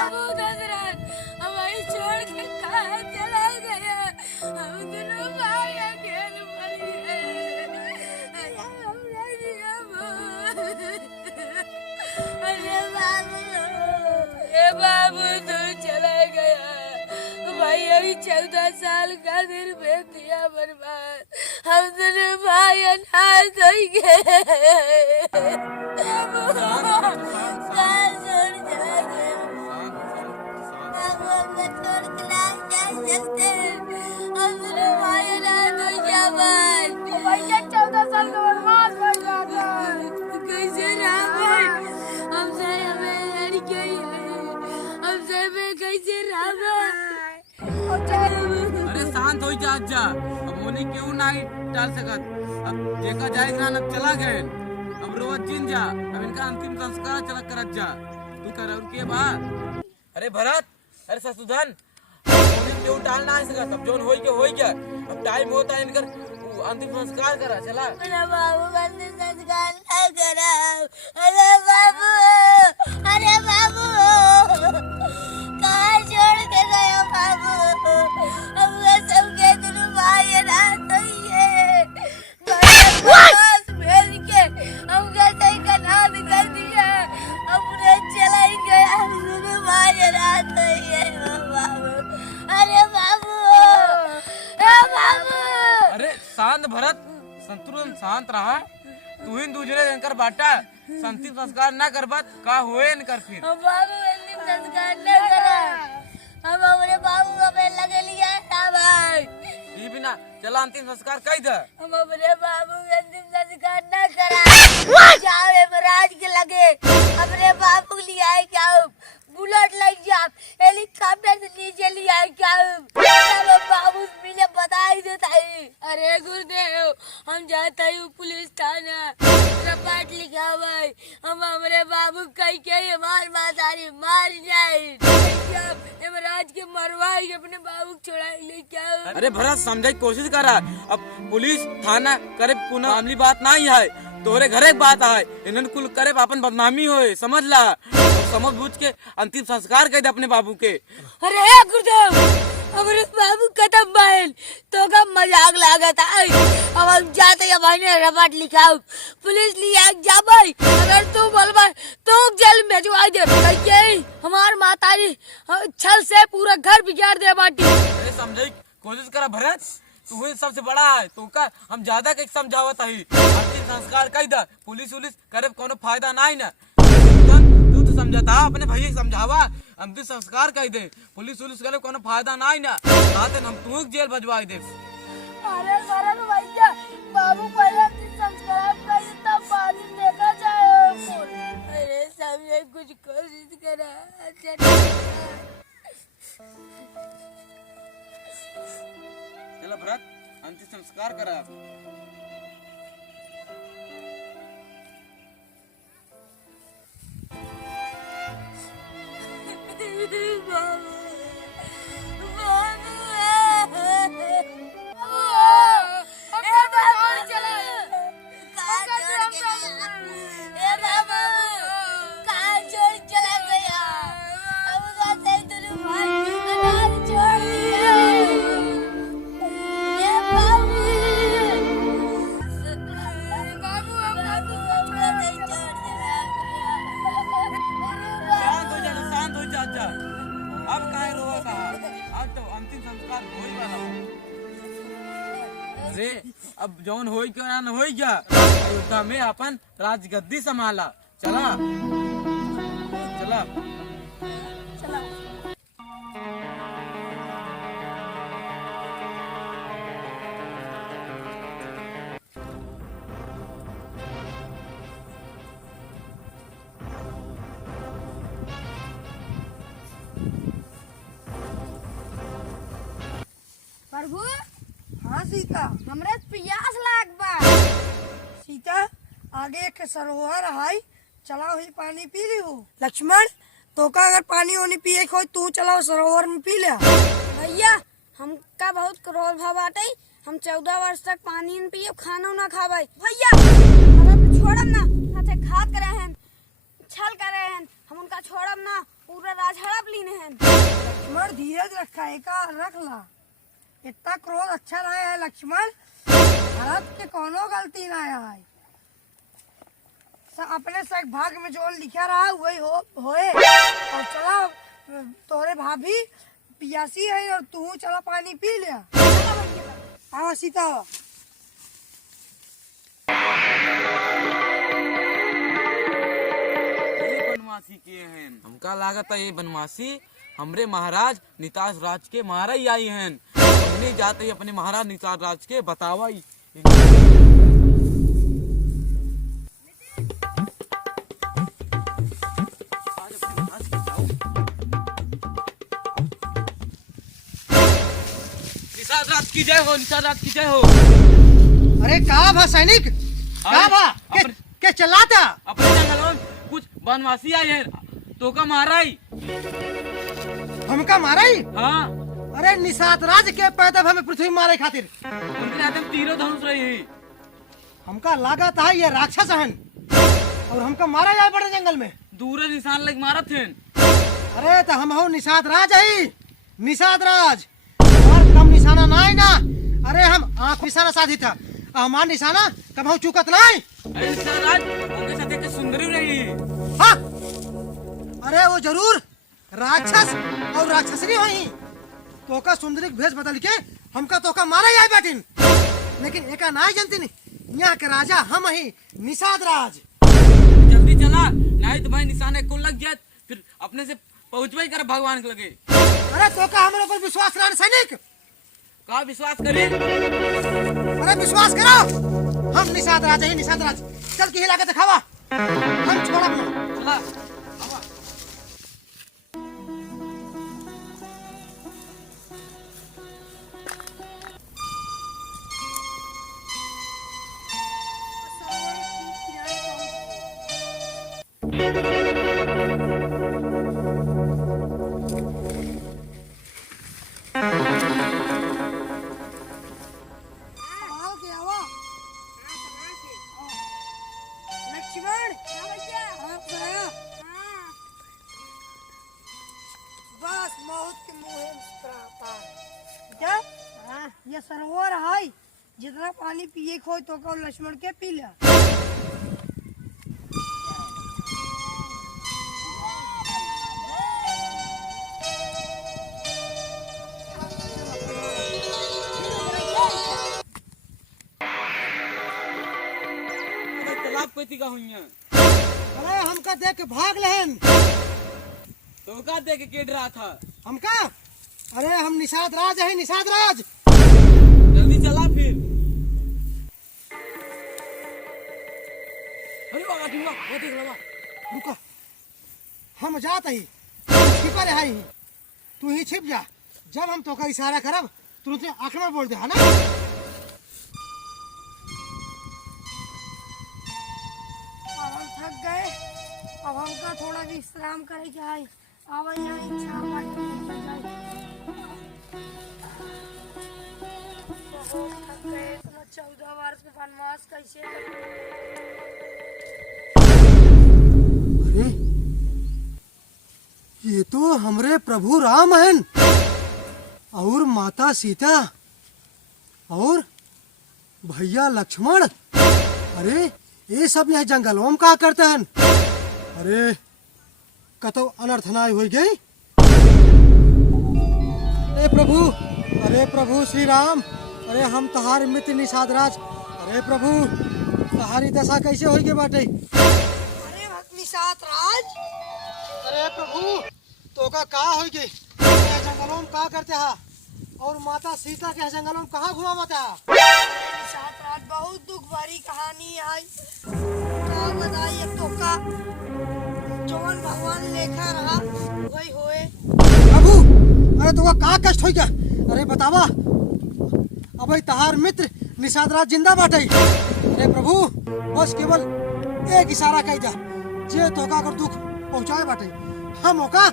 बाबू दशरथ हमारी छोड़ के कहाँ चला गया? हम दोनों भाई अकेले पड़ी हैं। अरे बाबू तू चला गया भाई, अभी 14 साल का दिल में दिया बर्बाद, हम दोनों भाई अनाथ हो गए। अरे शांत हो जा जा, अब मोनी क्यों नहीं टाल सकत। अब देखा जाए ग्रान अब चला गए, अब रोज जिन जा, अब इनका अंतिम संस्कार चला करत जा। तू कर और के बा? अरे भरत, अरे ससुधन, मोनी क्यों टाल नहीं सकत। अब जोन होई क्या, अब टाइम होता है इनकर अंतिम संस्कार करा चला। अरे बाबू अंतिम संस्कार ना करा। अरे बाबू, अरे बाबू कहाँ छोड़ के गया बाबू? हम सबके दोनों भाई रात हुई है, भेज के हम कैसे कनाल कर दिया, अपने चला ही गया, हम दोनों भाई रात हुई है बाबू। अरे बाबू, बाबू। अरे शांत भरत, संतुलन शांत रहा। तू ही दूसरे इनकर बाटा अंतिम संस्कार ना कर बात का होए न कर फिर। हम बाबू अंतिम संस्कार न करा, हम अपने बाबू का पेड़ लगे लिया था भाई। ये बिना चला अंतिम संस्कार कई दे। हम अपने बाबू का अंतिम संस्कार न करा, जावे महाराज के लगे अपने बाबू के लिए आए क्या बुलेट लग जा, हेलीकॉप्टर से नीचे लिया है क्या बाबू मुझे बता ही देता है। अरे गुरुदेव, हम जाता ही पुलिस थाना, रपाट लिखा हुआ है, हम हमारे बाबू कहीं के हमार मातारी मार जाए, महाराज के मरवाई अपने बाबू छोड़ा ले क्या। अरे भरत समझे कोशिश करा, अब पुलिस थाना करे पुनः मामली बात नहीं है, तोरे घरे बात है, इन्हन कुल करे अपन बदनामी होए, समझ ला। समझ बूझ के अंतिम संस्कार कर दे अपने बाबू के। अरे गुरुदेव, हमारे बाबू खत्म बैल तो का मजाक लागत है। अब हम जाते हैं भाई ने रपाट लिखा, पुलिस लिया जा भाई, अगर तू बोलबा तो जेल में भिजवा दे, हमार मातारी छल से पूरा घर बिगाड़ दे बाटी। अरे समझे कोशिश करा भरत, तू ही सबसे बड़ा है, तू का हम ज्यादा के समझावत है। अंतिम संस्कार कई दा, पुलिस करे कोनो फायदा नहीं ना। तू तो समझता अपने भैया समझावा, अंतिम संस्कार कई दे, पुलिस करे कोनो फायदा नहीं ना, साथ हम तू जेल भजवा दे। अरे सरन भैया, बाबू पहले अंतिम संस्कार कर तब बाद में देखा जाए। अरे समझे कुछ कोशिश करा। चलो भरत अंतिम संस्कार करा। अब काहे रोवा कहा, अब तो अंतिम संस्कार होई वाला। अरे अब जौन होई क्या न होई क्या, अयोध्या में अपन राजगद्दी संभाला। चला चला चला। प्रभु, हाँ सीता, हमरे प्यास लाग बा। सीता, आगे एक सरोवर है, चलाओ ही पानी पी लियो। लक्ष्मण, तो का अगर पानी वानी पिए हो तू चलाओ सरोवर में पी ले। भैया, हमका बहुत क्रोध भाव आते, हम 14 वर्ष तक पानी न पिए, खाना ना खावे। भैया छोड़म ना, खात करे हैं, छल करे हैं, हम उनका छोड़म ना, पूरा राज हड़प लीने हैं। लक्ष्मण धीरज रखा है का रख ला। इतना क्रोध अच्छा रहा है लक्ष्मण, भरत के कोनो गलती ना है। अपने से भाग में जो लिखा रहा वही होए। और चला तोरे भाभी पियासी है और तू चला पानी पी लिया। हाँ सीता बनवासी किए हैं। हमका लागत है ये बनवासी हमरे महाराज निताज राज के मारा ही आई हैं। हमने जाते ही अपने महाराज निताज राज के बतावा ही। निताज राज की जय हो, निताज राज की जय हो। अरे का भा सैनिक, का भा के चलाता अपने जंगलों में कुछ बनवासी आए हैं तो का मारा ही। हमका माराई। हाँ अरे निषाद राज के पैदा हमें पृथ्वी मारे खातिर उनके हाथ में तीरों धनुष रही है। हमका लागत है ये राक्षस हन और हमका मारा जाए बड़े जंगल में। दूर निशान लग मारा थे। अरे तो हम हो निषाद राज है, निषाद राज और कम निशाना नहीं ना। अरे हम आंख निशाना साधी था, हमार निशाना कम हो चुकत नहीं। अरे निशाद राज उनके साथ एक सुंदरी रही है। हाँ अरे वो जरूर राक्षस और राक्षसनी हुई। तो का सुंदरी भेष बदल के हमका तो का मारा जाए बैठिन, लेकिन एका नहीं जानती नहीं यहाँ के राजा हम ही निषाद राज। जल्दी चला नहीं तुम्हारे निशाने को लग जाए फिर अपने से पहुंचवा ही कर भगवान के लगे। अरे तो का हमारे ऊपर विश्वास रहा सैनिक। का विश्वास करे। अरे विश्वास करो हम निषाद राज है, निषाद राज। चल के हिला के दिखावा हम छोड़ा अपना। चला लक्ष्मण बस मौत के मुंह मुस्कुराता क्या। ये सरोवर है, जितना पानी पिए खो तो को लक्ष्मण के पी लिया। तालाब पैती का हुई है। अरे हमका देख के भाग लेहन। तो का देख के केट रहा था हमका। अरे हम निषाद राज है, निषाद राज। जल्दी चला फिर। अरे बाबा ठीक है वो देख लो। रुको हम जात ही छिपा रहा ही, तू ही छिप जा। जब हम तो का इशारा करब तुरंत आंख में बोल दे है ना। अब हम थक गए, अब हमका थोड़ा विश्राम करे के है। अब यहाँ इच्छा हमारी पूरी हो जाए। बहुत थक गए, इतना 14 वर्ष के वनवास कैसे। अरे ये तो हमरे प्रभु राम हैं और माता सीता और भैया लक्ष्मण। अरे ये सब यहाँ जंगलों में क्या करते हैं। अरे कतो अनर्थ नाई हो गई। अरे प्रभु श्री राम। अरे हम तहार मित्र निषाद राज। अरे प्रभु तहारी दशा कैसे होगी बाटे। अरे निषाद राज। अरे प्रभु तो का होगी जंगलों में क्या करते हैं और माता सीता के जंगलों में कहाँ घुमाते हैं। निषाद राज बहुत दुख भरी कहानी है। क्या बताइए तो का जौन भगवान लेखा रहा वही होए। प्रभु अरे तो का कष्ट हो गया। अरे बतावा अब तहार मित्र निषाद राज जिंदा बाटे। अरे प्रभु बस केवल एक इशारा कह जा जे तो का अगर दुख पहुंचाए बाटे हम ओका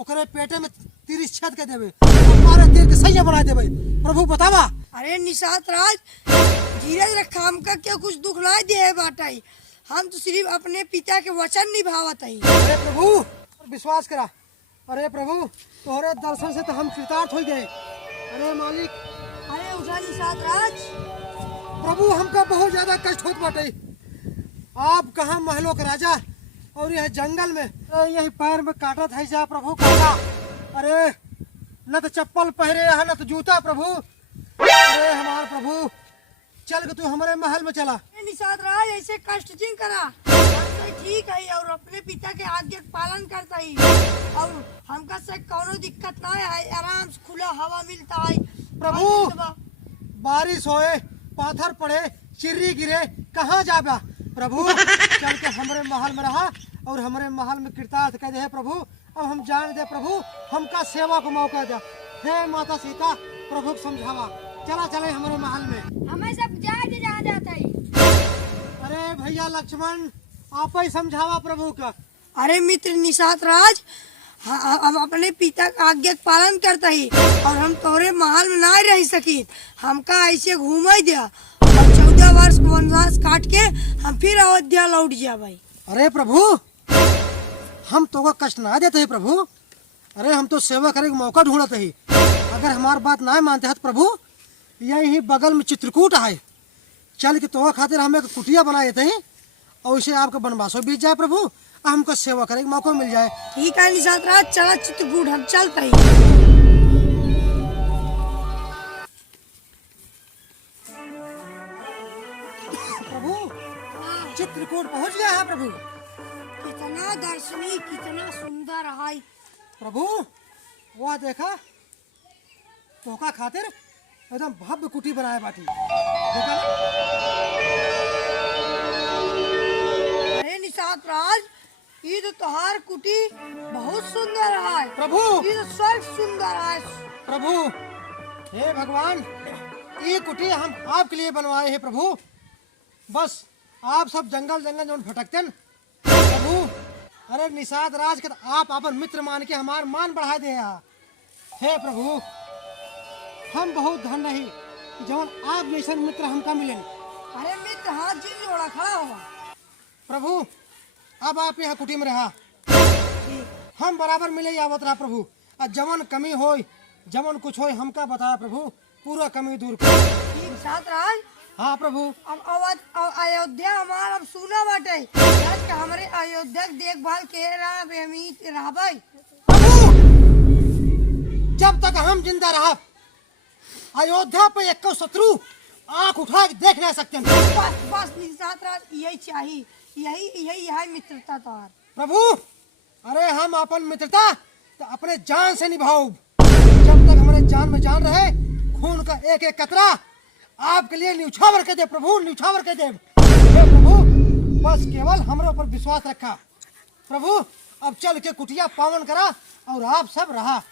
ओकरे पेटे में 30 छेद के देवे, हमारे तीर के सैया बना देवे। प्रभु बतावा। अरे निषाद राज धीरज रखा, हमका क्यों कुछ दुख ना दे बाटाई। हम तो सिर्फ अपने पिता के वचन निभावत है। अरे प्रभु विश्वास करा। अरे प्रभु तोहरे दर्शन से तो हम कृतार्थ हो गए। अरे मालिक, अरे उठा निषाद राज। प्रभु हमका बहुत ज्यादा कष्ट होत बाटे। आप कहाँ महलों के राजा और यह जंगल में यही पैर में काटत है जा प्रभु काटा। अरे न तो चप्पल पहरे है न तो जूता प्रभु। अरे हमार प्रभु चल के तू हमारे महल में चला। ए निषाद राज ऐसे कष्ट जिन करा हमसे ठीक है और अपने पिता के आज्ञा के पालन करता ही और हमका से कोनो दिक्कत ना है, आराम से खुला हवा मिलता है। प्रभु बारिश होए, पाथर पड़े, चिर्री गिरे, कहाँ जाबा प्रभु। चल के हमारे महल में रहा और हमारे महल में कृतार्थ कह दे प्रभु। अब हम जान दे प्रभु, हमका सेवा को मौका दे। हे माता सीता प्रभु को समझावा। चला चले हमारे महल में। हमें सब जाके जहाँ जाता है। अरे भैया लक्ष्मण आप ही समझावा प्रभु का। अरे मित्र निषाद राज, हम अपने पिता का आज्ञा के पालन करता ही और हम तोरे महल में ना रह सकी। हमका ऐसे घूमे दिया और 14 वर्ष का वनवास काट के हम फिर अयोध्या लौट जा भाई। अरे प्रभु हम तो का कष्ट ना देते है प्रभु। अरे हम तो सेवा करे का मौका ढूंढते ही। अगर हमारी बात ना मानते हैं तो प्रभु यही बगल में चित्रकूट है, चल के तो खातिर हम एक कुटिया बनाए थे और उसे आपका बनवासो बीत जाए प्रभु, हमको सेवा करे का मौका मिल जाए। ठीक है निषाद राज, चला चित्रकूट हम चलते ही। प्रभु चित्रकूट पहुंच गया है प्रभु। कितना दर्शनीय, कितना सुंदर है प्रभु। वह देखा तोका खातिर एकदम भव्य कुटी बनाए बाटी। देखा ना? अरे निषाद राज, ये तो तोहार कुटी बहुत सुंदर है प्रभु। ये तो स्वर्ग सुंदर है प्रभु हे भगवान, ये कुटी हम आपके लिए बनवाए हैं प्रभु। बस आप सब जंगल जंगल जो भटकते न प्रभु। अरे निषाद राज के आप अपन मित्र मान के हमार मान बढ़ा दे। हे प्रभु हम बहुत धन नहीं जवन आप जैसे मित्र हमका मिले। अरे मित्र हाथ जिन जोड़ा खड़ा हुआ। प्रभु अब आप यहाँ कुटी में रहा, हम बराबर मिले आवत रहा प्रभु। और जवन कमी हो जवन कुछ हो हमका बताया प्रभु, पूरा कमी दूर कर। ठीक साथ राज। हाँ प्रभु। अब अयोध्या हमार अब सुना बाटे आज के हमारे अयोध्या के देखभाल के रहा बेमीत रहा भाई। प्रभु जब तक हम जिंदा रहा अयोध्या पे एक शत्रु आंख उठा के देख नहीं सकते। बस बस निषाद राज यही चाहिए, यही यही है मित्रता तोहार प्रभु। अरे हम अपन मित्रता तो अपने जान से निभाओ। जब तक हमारे जान में जान रहे खून का एक एक कतरा आपके लिए न्यौछावर कर दे प्रभु, न्यौछावर कर दे। हे प्रभु बस केवल हमारे ऊपर विश्वास रखा प्रभु। अब चल के कुटिया पावन करा और आप सब रहा।